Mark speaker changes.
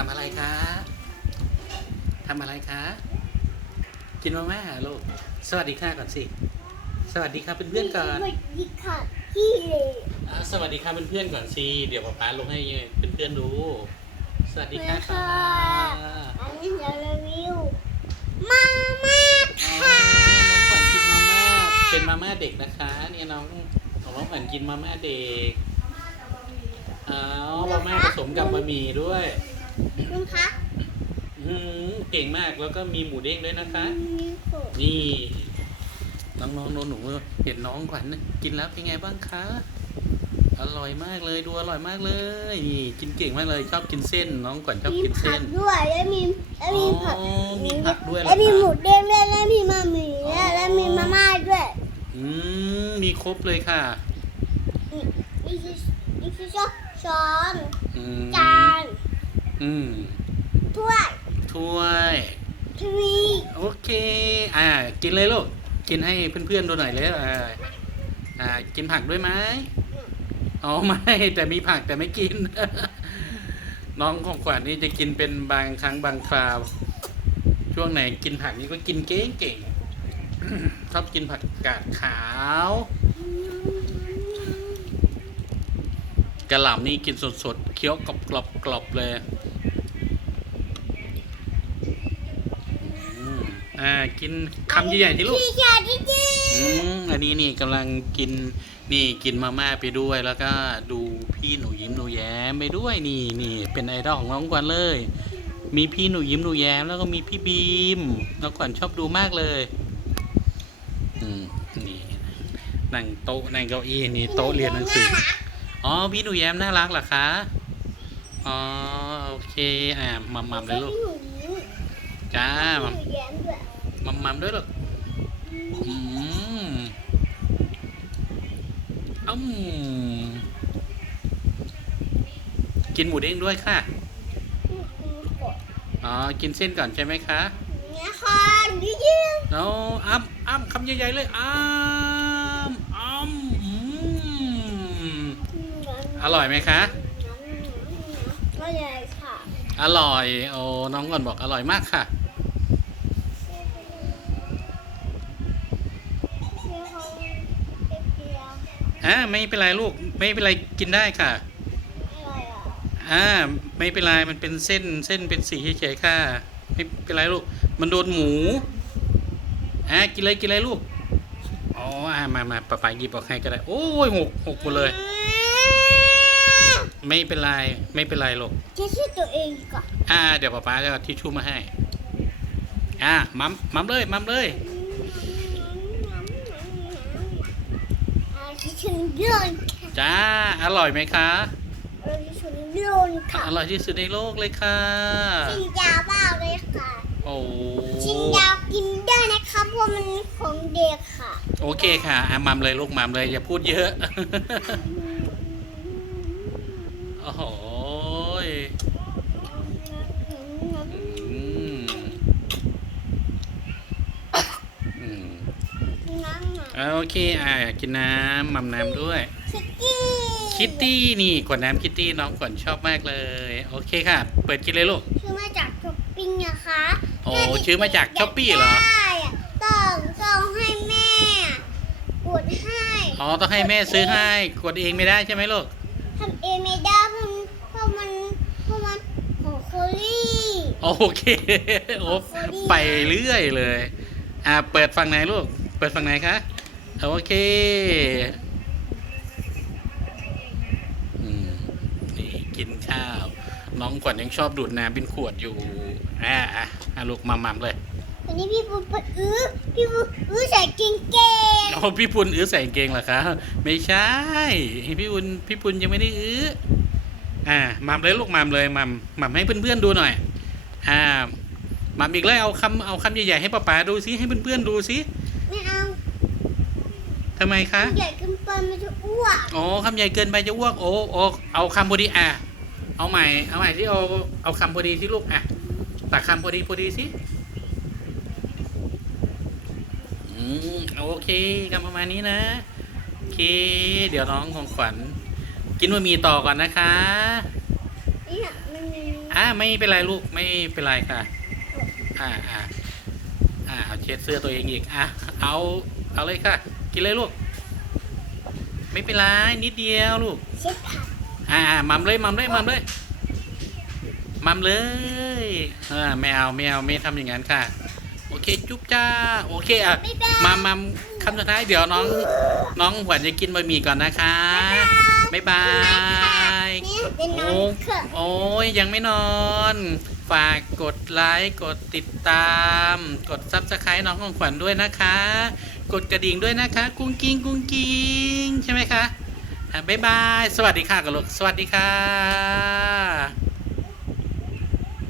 Speaker 1: ทำอะไรคะทำอะไรคะกินมาม่าเหรอลูกสวัสดีค่ะก่อนสิ สวัสดีค่ะเพื่อนๆก่อน
Speaker 2: สวัสดีค่ะพี่เล
Speaker 1: อ่าสวัสดีค่ะเพื่อนๆก่อนสิเดี๋ยวป๊าป๊าลงให้เพื่อนๆดู สวัสดีค่ะ
Speaker 2: ค่ะ
Speaker 1: ค่ะ
Speaker 2: อันนี้จะรีวิวมาม่า
Speaker 1: อ๋อ
Speaker 2: ค่ะ
Speaker 1: น้องขวัญกินมาม่าเป็นมาม่าเด็กนะคะเนี่ยน้องของน้องขวัญกินมาม่าเด็กอ๋อมาม่าผสมกับบะหมี่ด้วย
Speaker 2: คุณคะ
Speaker 1: อืมเก่งมากแล้วก็มีหมูเด้งด้วยนะคะ
Speaker 2: นี่ผม
Speaker 1: นี่ น้องๆหนูๆเห็นน้องขวัญกินแล้วเป็นไงบ้างคะ อร่อยมากเลยดูอร่อยมากเลยนี่กินเก่งมากเลยชอบกินเส้น น้องขวัญชอบ
Speaker 2: มี
Speaker 1: กิน
Speaker 2: ผั
Speaker 1: เส้
Speaker 2: ก
Speaker 1: น
Speaker 2: ด้วยแล้วมีแล้วมีผัก
Speaker 1: อ๋อมีผักด้วยเหรอ
Speaker 2: แล้วมี
Speaker 1: คะ
Speaker 2: หมูเด้งด้วยแล้วมีมาหมี่แล้วมีมาม่าด้วย
Speaker 1: อืมมีครบเลยค่ะ
Speaker 2: นี่คือนี่คือช้อนช้อน
Speaker 1: อืม
Speaker 2: จาน
Speaker 1: อืม
Speaker 2: ถ้วย
Speaker 1: ถ้วย
Speaker 2: ทีวี
Speaker 1: โอเค อ่า กินเลยลูก กินให้เพื่อนๆดูหน่อยเลยอ่าอ่า กินผักด้วยไหมอ๋อไม่ แต่มีผักแต่ไม่กิน น้องของขวัญนี่จะกินเป็นบางครั้งบางคราว ช่วงไหนกินผักนี่ก็กินเก่งเก่งๆชอบกินผักกาดขาวกระหล่ำนี่กินสดๆเคี้ยวกรอบกรอบๆกรอบเลย อืมอ่ากินคำใหญ่ๆที่ลูก
Speaker 2: พี่ชายที่จริง
Speaker 1: อืมอันนี้นี่กำลังกินนี่กินมาม่าไปด้วย แล้วก็ดูพี่หนูยิ้มหนูแย้มไปด้วยนี่นี่เป็นไอดอลของน้องขวัญเลย มีพี่หนูยิ้มหนูแย้มแล้วก็มีพี่บีมน้องขวัญชอบดูมากเลยอืมนี่นั่งโต๊ะนั่งเก้าอี้นี่โต๊ะเรียนหนังสืออ๋อพี่หนูแย้มน่ารักเหรอคะอ๋อโอเคอ่ามัมมัมเลยลูก
Speaker 2: พี่หนูยิ้ม
Speaker 1: จ้า
Speaker 2: พี่ห
Speaker 1: มั ม
Speaker 2: นูแย้มด้วย
Speaker 1: มัมมัมด้วยลูกอืมอืมกินหมูเด้งด้วยค่ะ
Speaker 2: อืมอืมกด
Speaker 1: อ๋อ กินเส้นก่อนใช่ไหมคะ
Speaker 2: เนี่ยค่ะหนูยิ้ม
Speaker 1: แล้วอ้ำอ้ำคำใหญ่ๆเลยอ้ำอ้ำอืมอร่อยไหมคะ
Speaker 2: ก็เลยค่ะ
Speaker 1: อร่อย โอ้ น้องก่อนบอกอร่อยมากค่ะ
Speaker 2: เดี๋ยวเขาเดียว
Speaker 1: อ่าไม่เป็นไรลูกไม่เป็นไรกินได้ค่ะ
Speaker 2: อะไรอะ
Speaker 1: อ่าไม่เป็นไรมันเป็นเส้นเส้นเป็นสีเฉยๆค่ะไม่เป็นไรลูกมันโดนหมูอ่ากินเลยกินเลยลูกอ๋ออ่ามามาป้าป๋าหยิบออกให้ก็ได้โอ้ยหกหกหมดเลย ไม่เป็นไรไม่เป็นไรลูก
Speaker 2: จะช่วยตัวเองก่อน
Speaker 1: อ่าเดี๋ยวป้าป๋าจะเอาทิชชู่มาให้อ่ามัมมัมเลยมัมเลย
Speaker 2: อาที่ฉันเดินค่ะ
Speaker 1: จ้า อร่อยไหมคะ
Speaker 2: อาที่ฉันเดินค่ะ
Speaker 1: อร่อยที่สุดในโลกเลยค่ะ
Speaker 2: ชินยาวเปล่าเลยค่ะ
Speaker 1: โอ้
Speaker 2: ชินยาวกินได้นะคะเพราะมันของเด็กค่ะ
Speaker 1: โอเคค่ะอะมัมเลยลูกมัมเลยอย่าพูดเยอะ โอ้โหยอืมอืม
Speaker 2: น้ำหนัก
Speaker 1: อะโอเคอะกินน้ำมัมน้ำด้วย
Speaker 2: คิตตี้
Speaker 1: คิตตี้นี่ขวดน้ำคิตตี้น้องขวัญชอบมากเลย โอเคค่ะ เปิดกินเลยลูก
Speaker 2: ซื้อมาจากช้อปปิ้งนะคะ
Speaker 1: โอ้ชื่อมาจาก Shopee เหรอ
Speaker 2: ได้อะต้องต้องให้แม่กดให้
Speaker 1: อ๋อต้องให้แม่ซื้อให้กดเองไม่ได้ใช่ไหมลูก
Speaker 2: ทำเองไม่ได้เพราะมันเพราะมันเพราะมันของโคลี่
Speaker 1: โอเคโอ้ไปเรื่อยเลย อ่าเปิดฝั่งไหนลูก เปิดฝั่งไหนคะโอเคอืมนี่กินข้าว น้องขวัญยังชอบดูดน้ำเป็นขวดอยู่ อ่าอะอะลูกมามัมเลย
Speaker 2: วันนี้พี่ปุ๊บอื้อพี่ปุ๊บอื้อใส่กางเกง
Speaker 1: โอ้พี่ปุณอื้อใส่กางเกงเหรอคะไม่ใช่พี่ปุณพี่ปุณยังไม่ได้อื้ออ่ามัมเลยลูกมัมเลยมัมมัมให้เพื่อนๆดูหน่อย อ่ามัมอีกแล้วเอาคำเอาคำใหญ่ๆให้ป๊าป๊าดูซิให้เพื่อนๆดูซิ
Speaker 2: ไม่เอา
Speaker 1: ทำไมคะ
Speaker 2: ใหญ่ขึ้นไปมันจะอ้วก
Speaker 1: อ๋อคำใหญ่เกินไปจะอ้วกโอ้โอ้เอาคำพอดีอะเอาใหม่เอาใหม่ที่เอาเอาคำพอดีที่ลูกอะตักคำพอดีพอดีสิอืมโอเคคำประมาณนี้นะโอเค เดี๋ยวน้องของขวัญ กินบะหมี่ต่อก่อนนะคะ
Speaker 2: เนี่ยมันมันมี
Speaker 1: อ่าไม่เป็นไรลูกไม่เป็นไรค่ะ อ่าอ่าอ่าเอาเช็ดเสื้อตัวเองอีก อะ เอา เอาเลยค่ะ กินเลยลูก ไม่เป็นไร นิดเดียวลูก
Speaker 2: เช็ดผัก
Speaker 1: อ่าอ่ามัมเลยมัมเลยมัมเลยมัมเลยอ่าไม่เอาไม่เอาไม่ทำอย่างนั้นค่ะ โอเค จุ๊บจ้า โอเคอะ
Speaker 2: บ๊ายบาย
Speaker 1: มามัมคำสุดท้ายเดี๋ยวน้อง น้องหวานจะกินบะหมี่ก่อนนะคะบ๊ายบาย
Speaker 2: นี่เป็นน้
Speaker 1: โอ้
Speaker 2: องเขอะ
Speaker 1: โอ้ยยังไม่นอน ฝากกดไลค์กดติดตาม กดซับสไครต์น้องของขวัญด้วยนะคะ กดกระดิ่งด้วยนะคะ กุ้งกิ้งกุ้งกิ้งใช่ไหมคะบ๊ายบาย สวัสดีค่ะกับลูกสวัสดีค่ะ